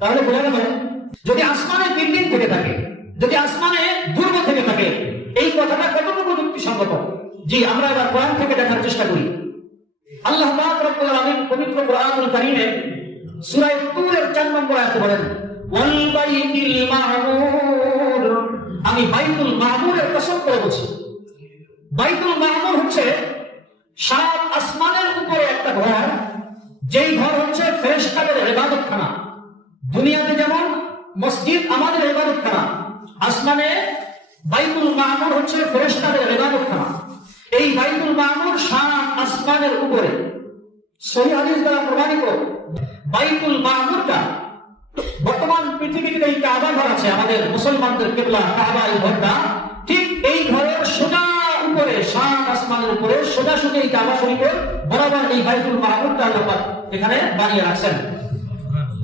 তাহলে বোঝা গেল যদি আসমানে বিল্ডিং থেকে থাকে, যদি আসমানে দুর্গ থেকে থাকে, এই কথাটা কতটুকু যুক্তিসঙ্গত? জি, আমরা এবার কোরআন থেকে দেখার চেষ্টা করি। আল্লাহ পাক রব্বুল আলামিন পবিত্র কোরআনুল কারীমে সূরা তুরের 4 নম্বর আয়াতে বলেন, ওয়াল বাইতিল মা'মুর, আমি বাইতুল মা'মুরের কসম করে বলছি। বাইতুল মা'মুর হচ্ছে 7 আসমানের উপরে একটা ঘর, যেই ঘর হচ্ছে ফেরেশতাদের ইবাদতখানা। দুনিয়াতে যেমন মসজিদ আমাদের ইবাদতখানা, আসমানে বাইতুল মা'মুর হচ্ছে ফেরেশতাদের ইবাদতখানা। এই বাইতুল মা'মুর 7 আসমানের উপরে। সহিহ হাদিস দ্বারা প্রমাণিত বাইতুল মা'মুরটা বর্তমান পৃথিবীতে এই কাবা ঘর আছে আমাদের মুসলমানদের কিবলা কাবা, এই ঘরটা ঠিক এই ঘরের সোজা উপরে 7 আসমানের উপরে সোজাসুজি এই কাবা শরীফের বরাবর এই বাইতুল মা'মুরটা আল্লাহ পাক এখানে বানিয়ে রাখছেন।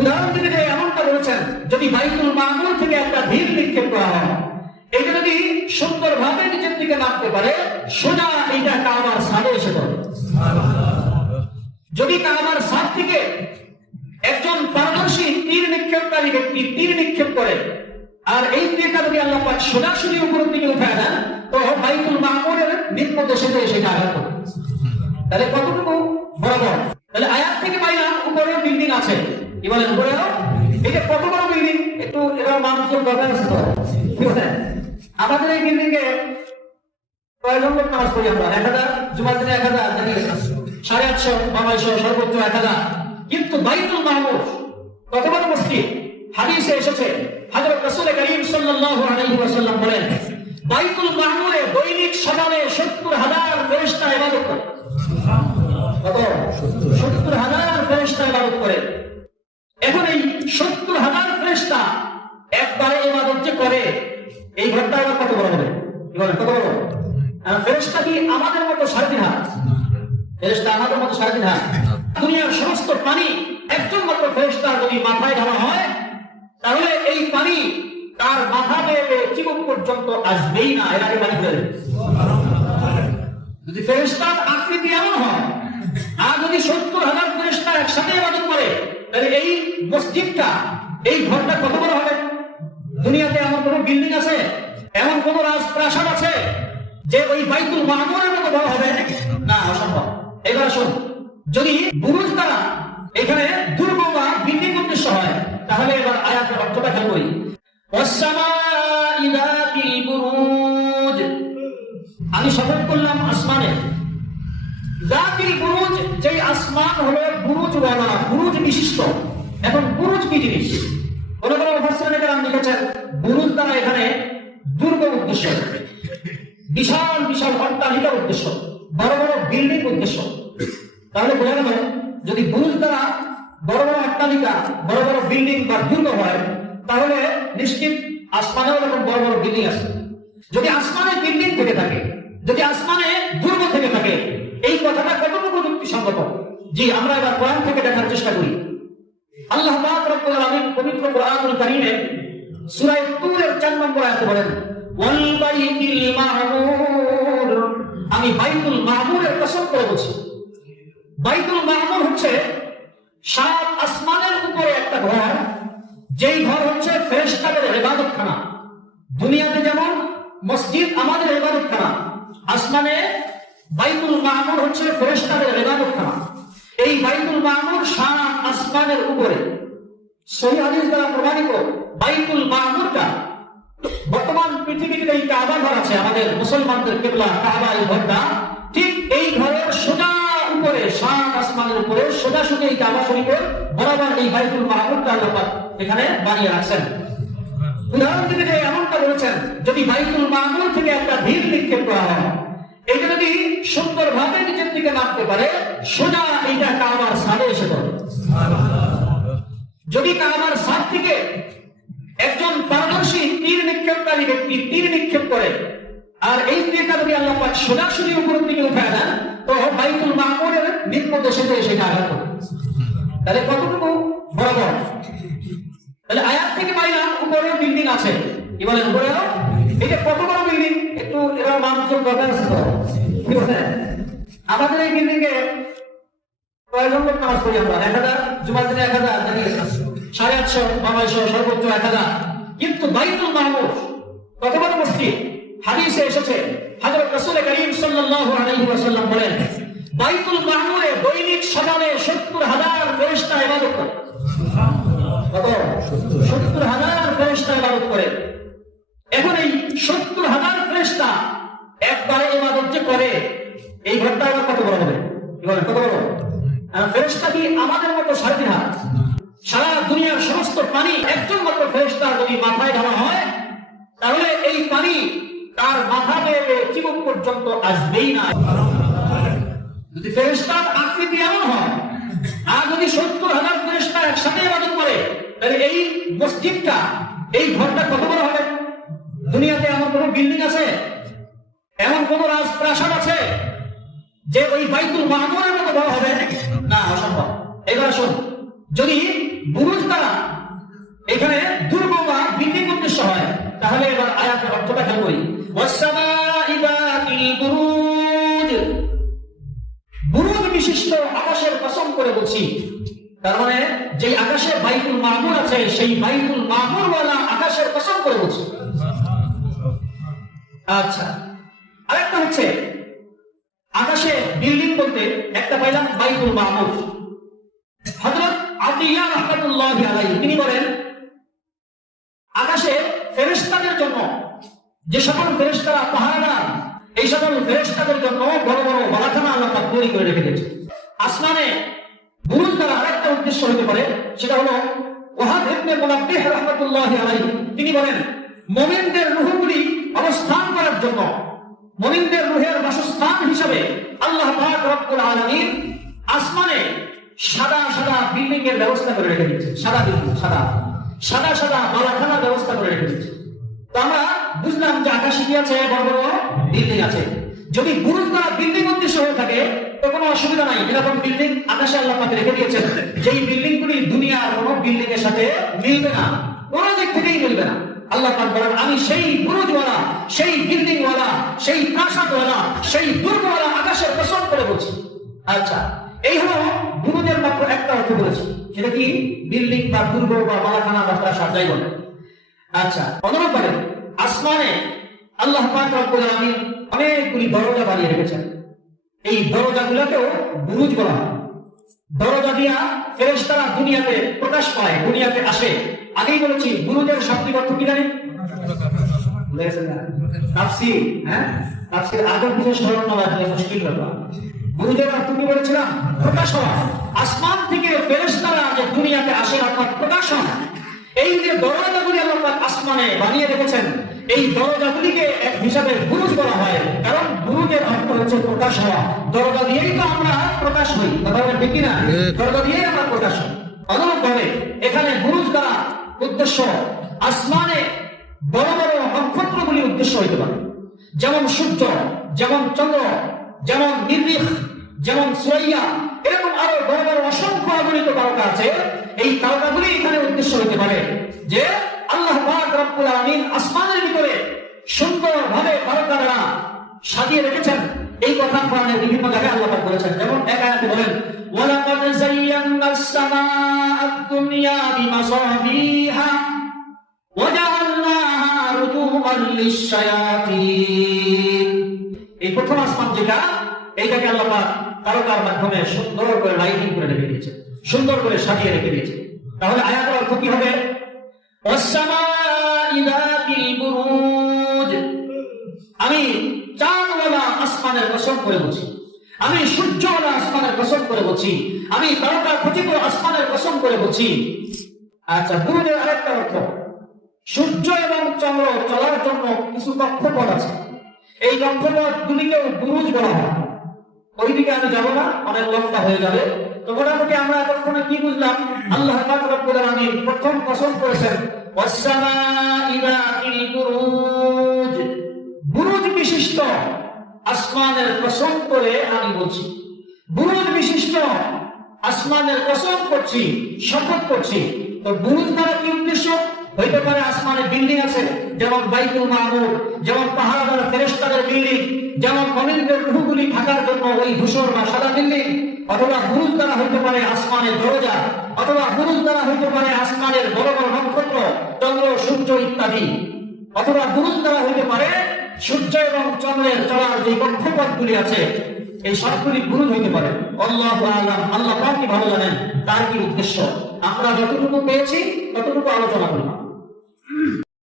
উদাহরণ দিতে গিয়ে এমনটা বলেছেন, যদি বাইতুল মা'মুর থেকে একটা ঢিল নিক্ষেপ করা হয়, এটা যদি সুন্দরভাবে নিচের দিকে নামতে পারে, সোজা এইটা কাবার ছাদে এসে পড়ে। যদি কাবার ছাদ থেকে একজন পারদর্শী তীর নিক্ষেপকারী ব্যক্তি তীর নিক্ষেপ করে, আর এই তীরটা যদি আল্লাহ পাক সোজাসুজি উপরের দিকে উঠায় দেন, তো বাইতুল মা'মুরের নিম্ন দেশে সেটা আঘাত করে। তাহলে কতটুকু বরাবর? তাহলে আয়াত থেকে পাইলাম উপরে বিল্ডিং আছে। কি বলেন উপরে? এটা কত বড় বিল্ডিং? একটু এবার মানুষের দরকার আছে তো, কি বলেন? আমাদের এই বিল্ডিং এ কয়জন লোক নামাজ পড়ি আমরা? 1000, জুমার দিনে 1000, 850, 950, সর্বোচ্চ 1000। কিন্তু বাইতুল মা'মুর কত বড় মসজিদ? হাদিসে এসেছে হযরত রাসূল করিম সাল্লাল্লাহু আলাইহি ওয়াসাল্লাম বলেন, বাইতুল মা'মুরে দৈনিক সকালে 70,000 ফেরেশতা ইবাদত করে। কত? 70,000 ফেরেশতা ইবাদত করে। এখন এই 70,000 ফেরেশতা একবারে ইবাদত যে করে, এই ঘরটা আবার কত বড় হবে? কি বলেন কত বড়? আর ফেরেশতা কি আমাদের মতো 3.5 হাত? ফেরেশতা আমাদের মতো 3.5 হাত। দুনিয়ার সমস্ত পানি একজন মাত্র ফেরেশতার যদি মাথায় ঢালা হয়, তাহলে এই পানি তার মাথা বেয়ে চিবুক পর্যন্ত আসবেই না, এর আগে পানি ফেলে। যদি ফেরেশতার আকৃতি এমন হয়, আর যদি 70,000 ফেরেশতা একসাথে ইবাদত করে, তাহলে এই মসজিদটা, এই ঘরটা কত বড় হবে? দুনিয়াতে এমন কোন বিল্ডিং আছে, এমন কোন রাজপ্রাসাদ আছে যে ওই বাইতুল মা'মুরের মতো বড় হবে? না, অসম্ভব। এবার আসুন, যদি বুরুজ দ্বারা এখানে দুর্গ বা বিল্ডিং উদ্দেশ্য হয়, তাহলে এবার আয়াতের অর্থটা খেয়াল করি। ওয়াস-সামা'i যাতিল বুরুজ, আমি শপথ করলাম আসমানে। যাতিল বুরুজ, যেই আসমান হলো বুরুজওয়ালা, বুরুজ বিশিষ্ট। এখন বুরুজ কি জিনিস? কোন কোন মুফাসসিরিনে কেরাম লিখেছেন, বুরুজ দ্বারা এখানে দুর্গ উদ্দেশ্য, বিশাল বিশাল অট্টালিকা উদ্দেশ্য, বড় বড় বিল্ডিং উদ্দেশ্য। তাহলে বোঝা গেল, যদি বুরুজ দ্বারা বড় বড় অট্টালিকা, বড় বড় বিল্ডিং বা দুর্গ হয়, তাহলে নিশ্চিত আসমানেও এরকম বড় বড় বিল্ডিং আছে। যদি আসমানে বিল্ডিং থেকে থাকে, যদি আসমানে দুর্গ থেকে থাকে, এই কথাটা কতটুকু যুক্তিসঙ্গত? জি, আমরা এবার কোরআন থেকে দেখার চেষ্টা করি। আল্লাহ পাক রব্বুল আলামিন পবিত্র কোরআনুল কারীমে সূরা তুরের 4 নম্বর আয়াতে বলেন, ওয়াল বাইতিল মা'মুর, আমি বাইতুল মা'মুরের কসম করে বলছি। বাইতুল মা'মুর হচ্ছে 7 আসমানের উপরে একটা ঘর, যেই ঘর হচ্ছে ফেরেশতাদের ইবাদতখানা। দুনিয়াতে যেমন মসজিদ আমাদের ইবাদতখানা, আসমানে বাইতুল মা'মুর হচ্ছে ফেরেশতাদের ইবাদতখানা। এই বাইতুল মা'মুর 7 আসমানের উপরে। সহিহ হাদিস দ্বারা প্রমাণিত বাইতুল মা'মুরটা বর্তমান পৃথিবীতে এই কাবা ঘর আছে আমাদের মুসলমানদের কিবলা কাবা, এই ঘরটা ঠিক এই ঘরের সোজা উপরে 7 আসমানের উপরে সোজাসুজি এই কাবা শরীফের বরাবর এই বাইতুল মা'মুরটা আল্লাহ পাক এখানে বানিয়ে রাখছেন। উদাহরণ দিতে গিয়ে এমনটা বলেছেন, যদি বাইতুল মা'মুর থেকে একটা ঢিল নিক্ষেপ করা হয়, এটা যদি সুন্দরভাবে নিচের দিকে নামতে পারে, সোজা এইটা কাবার ছাদে এসে পড়ে। যদি কাবার ছাদ থেকে একজন পারদর্শী তীর নিক্ষেপকারী ব্যক্তি তীর নিক্ষেপ করে, আর এই তীরটা যদি আল্লাহ পাক সোজাসুজি উপরের দিকে উঠায় দেন, তো বাইতুল মা'মুরের নিম্ন দেশে সেটা আঘাত করে। তাহলে কতটুকু বরাবর? তাহলে আয়াত থেকে পাইলাম উপরে বিল্ডিং আছে। কি বলেন উপরে? এটা কত বড় বিল্ডিং? একটু এবার মানুষের দরকার আছে তো, কি বলেন? আমাদের এই বিল্ডিং এ কয়জন লোক নামাজ পড়ি আমরা? 1000, জুমার দিনে 1000, 850 900 সর্বোচ্চ 1000, কিন্তু বাইতুল মামুর কত বড় মসজিদ? হাদিসে এসেছে হযরত রাসূল করিম সাল্লাল্লাহু আলাইহি ওয়াসাল্লাম বলেন, বাইতুল মামুরে দৈনিক সকালে 70,000 ফেরেশতা ইবাদত করে। কত? 70,000 ফেরেশতা ইবাদত করে। এখন এই 70,000 ফেরেশতা একবারে ইবাদত যে করে, এই ঘরটা আবার কত বড় হবে? কত বড়? আর ফেরেশতা কি আমাদের মতো 3.5 হাত? সারা দুনিয়ার সমস্ত পানি একজন মাত্র ফেরেশতা যদি মাথায় ঢালা হয়, তাহলে এই পানি তার মাথা বেয়ে চিবুক পর্যন্ত আসবেই না। যদি ফেরেশতার আকৃতি এমন হয়, আর যদি 70,000 ফেরেশতা একসাথে ইবাদত করে, তাহলে এই মসজিদটা, এই ঘরটা কত বড় হবে? দুনিয়াতে এমন কোন বিল্ডিং আছে, এমন কোন রাজপ্রাসাদ আছে যে ওই বাইতুল মামুরের মতো বড় হবে? না, অসম্ভব। এবার আসুন, যদি বুরুজ দ্বারা এখানে দুর্গ বা বিল্ডিং উদ্দেশ্য হয়, তাহলে এবার আয়াতের অর্থটা খেয়াল করি। ওয়াসসামাই যাতিল বুরুজ, বুরুজ বিশিষ্ট আকাশের কসম করে বলছি। তার মানে যে আকাশে বাইতুল মামুর আছে, সেই বাইতুল মামুর ওয়ালা আকাশের কসম করে বলছি। আচ্ছা, আরেকটা হচ্ছে আকাশে বিল্ডিং বলতে একটা পাইলাম বাইতুল মামুর। হযরত আতিয়া রাহমাতুল্লাহি আলাইহি তিনি বলেন, আকাশে ফেরেশতাদের জন্য যে সকল ফেরেশতারা পাহারাদার, এই সকল ফেরেশতাদের জন্য বড় বড় বালাখানা আল্লাহ পাক তৈরি করে রেখে দিয়েছে। আসমানে বুরুজ দ্বারা আরেকটা উদ্দেশ্য হতে পারে, সেটা হলো ওয়াহাব ইবনে মুনাব্বিহ রাহমাতুল্লাহি আলাইহি তিনি বলেন, মুমিনদের রূহগুলি অবস্থান করার জন্য, মুমিনদের রূহের বাসস্থান হিসাবে আল্লাহ পাক রব্বুল আলামিন আসমানে সাদা সাদা বিল্ডিং এর ব্যবস্থা করে রেখে দিয়েছে। সাদা বিল্ডিং, সাদা সাদা বালাখানার ব্যবস্থা করে রেখে দিয়েছে। তো আমরা বুঝলাম যে আকাশে কি আছে? বড় বড় বিল্ডিং আছে। যদি বুরুজ দ্বারা বিল্ডিং উদ্দেশ্য হয়ে থাকে তো কোনো অসুবিধা নাই। এরকম বিল্ডিং আকাশে আল্লাহ পাক রেখে দিয়েছেন, যেই বিল্ডিং গুলি দুনিয়ার কোনো বিল্ডিং এর সাথে মিলবে না, কোনো দিক থেকেই মিলবে না। আল্লাহ পাক বলেন, আমি সেই বুরুজওয়ালা, সেই বিল্ডিংওয়ালা, সেই প্রাসাদওয়ালা, সেই দুর্গওয়ালা আকাশের কসম করে বলছি। আচ্ছা, এই হলো বুরুজের মাত্র একটা অর্থ বলেছি, সেটা কি? বিল্ডিং বা দুর্গ বা বালাখানা বা প্রাসাদ, যাই বলে। আচ্ছা, অনুরূপভাবে আসমানে আল্লাহ পাক রব্বুল আলামিন অনেকগুলি দরজা বানিয়ে রেখেছেন। এই দরজাগুলোকেও বুরুজ বলা হয়। দরজা দিয়া ফেরেশতারা দুনিয়াতে প্রকাশ পায়, দুনিয়াতে আসে। আগেই বলেছি বুরুজের শাব্দিক অর্থ কি জানেন? ভুলে গেছেন না? তাফসীর, হ্যাঁ, তাফসীর আগে বিশেষ স্মরণ করা মুশকিল ব্যাপার। বুরুজের অর্থ কি বলেছিলাম? প্রকাশ হওয়া। আসমান থেকে ফেরেশতারা যে দুনিয়াতে আসে, অর্থাৎ প্রকাশ হয়। এই যে দরজাগুলি আল্লাহ আসমানে বানিয়ে রেখেছেন, এই দরজাগুলিকে এক হিসাবে বুরুজ বলা হয়, কারণ বুরুজের অর্থ হচ্ছে প্রকাশ হওয়া। দরজা দিয়েই তো আমরা প্রকাশ হই, কথা বলেন ঠিক না? দরজা দিয়েই আমরা প্রকাশ হই। অনুরূপভাবে এখানে বুরুজ দ্বারা উদ্দেশ্য আসমানে বড় বড় নক্ষত্রগুলি উদ্দেশ্য হইতে পারে, যেমন সূর্য, যেমন চন্দ্র, যেমন নির্বিঘ, যেমন সুরাইয়া, এরকম আরো বড় বড় অসংখ্য অগণিত তারকা আছে। এই তারকাগুলি এখানে উদ্দেশ্য হতে পারে যে আল্লাহ পাক রব্বুল আলামিন আসমানের ভিতরে সুন্দরভাবে তারকা দ্বারা সাজিয়ে রেখেছেন। এই কথা কোরআনের বিভিন্ন জায়গায় আল্লাহ পাক বলেছেন। যেমন এক আয়াতে বলেন, ওয়ালাকাদ যায়্যানাস সামাআদ দুনিয়া বিমাসাবিহা ওয়াজআলনাহা রুজুমান লিশ-শায়াতিন। এই প্রথম আসমান যেটা, এইটাকে আল্লাহ পাক তারকার মাধ্যমে সুন্দর করে লাইটিং করে রেখে দিয়েছে, সুন্দর করে সাজিয়ে রেখে দিয়েছে। তাহলে আয়াতের অর্থ কি হবে? ওয়াস-সামাই যাতিল বুরুজ, আমি চাঁদওয়ালা আসমানের কসম করে বলছি, আমি সূর্যওয়ালা আসমানের কসম করে বলছি, আমি তারকা খচিত আসমানের কসম করে বলছি। আচ্ছা, বুরুজের আরেকটা অর্থ, সূর্য এবং চন্দ্র চলার জন্য কিছু কক্ষপথ আছে। এই কক্ষপথগুলিকেও বুরুজ বলা হয়। ওইদিকে আমি যাব না, অনেক লম্বা হয়ে যাবে। তো মোটামুটি আমরা এতক্ষণে কি বুঝলাম? আল্লাহ পাক রব্বুল আলামিন প্রথম কসম করেছেন ওয়াস-সামাই যাতিল বুরুজ, বুরুজ বিশিষ্ট আসমানের কসম করে আমি বলছি, বুরুজ বিশিষ্ট আসমানের কসম করছি, শপথ করছি। তো বুরুজ দ্বারা কি উদ্দেশ্য হইতে পারে? আসমানে বিল্ডিং আছে, যেমন বাইতুল মামুর, যেমন পাহাড়ের ফেরেশতাদের বিল্ডিং, যেমন মুমিনদের রূহগুলি থাকার জন্য ওই ধূসর বা সাদা বিল্ডিং। অথবা বুরুজ দ্বারা হইতে পারে আসমানের দরজা, অথবা বুরুজ দ্বারা হইতে পারে আসমানের বড় বড় নক্ষত্র, চন্দ্র, সূর্য ইত্যাদি, অথবা বুরুজ দ্বারা হইতে পারে সূর্য এবং চন্দ্রের চলার যে কক্ষপথগুলি আছে, এই সবগুলি বুরুজ হইতে পারে। আল্লাহু আ'লাম, আল্লাহ পাকই ভালো জানেন তার কি উদ্দেশ্য। আমরা যতটুকু পেয়েছি ততটুকু আলোচনা করলাম।